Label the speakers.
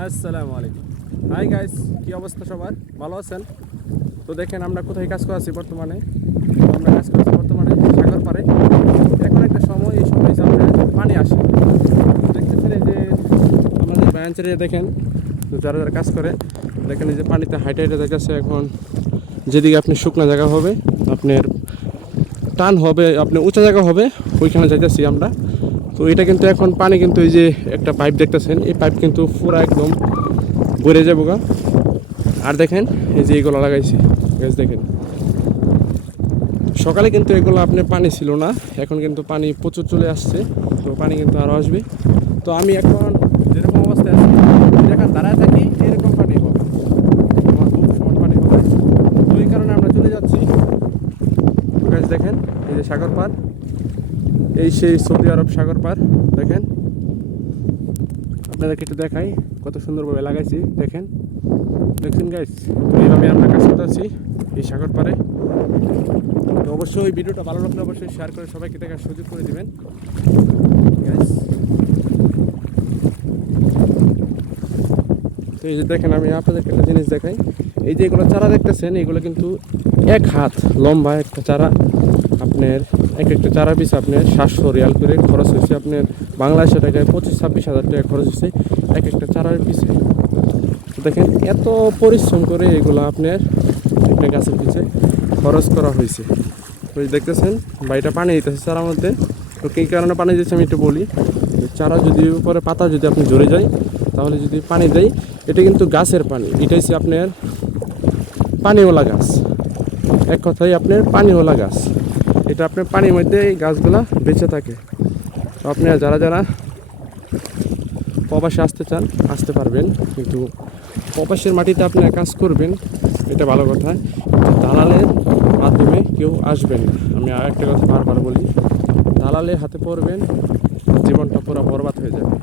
Speaker 1: আসসালামু আলাইকুম hi guys কি অবস্থা সবার? ভালো আছেন? তো দেখেন, আমরা কোথায় কাজ করছি বর্তমানে? আমরা কাজ করছি বর্তমানে সাগর পাড়ে। এখন একটা সময়, এই সময় আমরা পানি আসে। দেখতেছেন এই যে আমাদের ব্যাঞ্চের দেখেন যারা যারা কাজ করে, দেখেন এই যে পানিতে হাইটে হাইটে দেখাচ্ছে এখন। যেদিকে আপনি শুকনো জায়গা হবে, আপনার টান হবে, আপনি উঁচা জায়গা হবে, ওইখানে যাইতেছি আমরা। তো এটা কিন্তু এখন পানি কিন্তু এই যে একটা পাইপ দেখতেছেন, এই পাইপ কিন্তু পুরো একদম ভরে যাব গা। আর দেখেন, এই যে এগুলো লাগাইছি গাছ দেখেন। সকালে কিন্তু এগুলো আপনার পানি ছিল না, এখন কিন্তু পানি প্রচুর চলে আসছে, তো পানি কিন্তু আরও আসবে। তো আমি এখন যেরকম অবস্থায় আছি দেখেন দাঁড়ায় থাকি, এরকম পানি হবে। আমার খুব সমান পানি হবে। তো এই কারণে আমরা চলে যাচ্ছি। গাছ দেখেন, এই যে সাগর পার এই সেই সৌদি আরব সাগর পার, দেখেন। আপনাদেরকে একটু দেখাই কত সুন্দরভাবে লাগাইছি, দেখেন। দেখছেন গাইস এইভাবে আমরা কাজ করতে আছি এই সাগর পারে। তো অবশ্যই ভিডিওটা ভালো লাগলে অবশ্যই শেয়ার করে সবাইকে দেখার সুযোগ করে দেবেন। গাইস তো এই যে দেখেন, আমি আপনাদেরকে একটা জিনিস দেখাই। এই যে এগুলো চারা দেখতেছেন, এগুলো কিন্তু এক হাত লম্বা একটা চারা। আপনার এক একটা চারা পিস আপনার সাতশো রিয়াল করে খরচ হয়েছে। আপনার বাংলাদেশের টাকায় পঁচিশ, ছাব্বিশ হাজার টাকা খরচ হয়েছে এক একটা চারার পিছে দেখেন এত পরিশ্রম করে এগুলো আপনার একটা গাছের পিছে খরচ করা হয়েছে। ওই দেখতেছেন, বাড়িটা পানি দিতেছে চারার মধ্যে। তো কী কারণে পানি দিচ্ছে আমি একটু বলি। চারা যদি উপরে পাতা যদি আপনি জড়ে যায়, তাহলে যদি পানি দেয়, এটা কিন্তু গাছের পানি। এটা হচ্ছে আপনার পানিওয়ালা গাছ। এক কথায় আপনার পানিওয়ালা গাছ। এটা আপনার পানির মধ্যে এই গাছগুলা বেঁচে থাকে। তো আপনারা যারা যারা প্রবাসে আসতে চান, আসতে পারবেন। কিন্তু প্রবাসের মাটিতে আপনারা কাজ করবেন, এটা ভালো কথা। দালালের মাধ্যমে কেউ আসবেন না। আমি আর একটা কথা বারবার বলি, দালালের হাতে পড়বেন, জীবনটা পুরো বরবাদ হয়ে যাবে।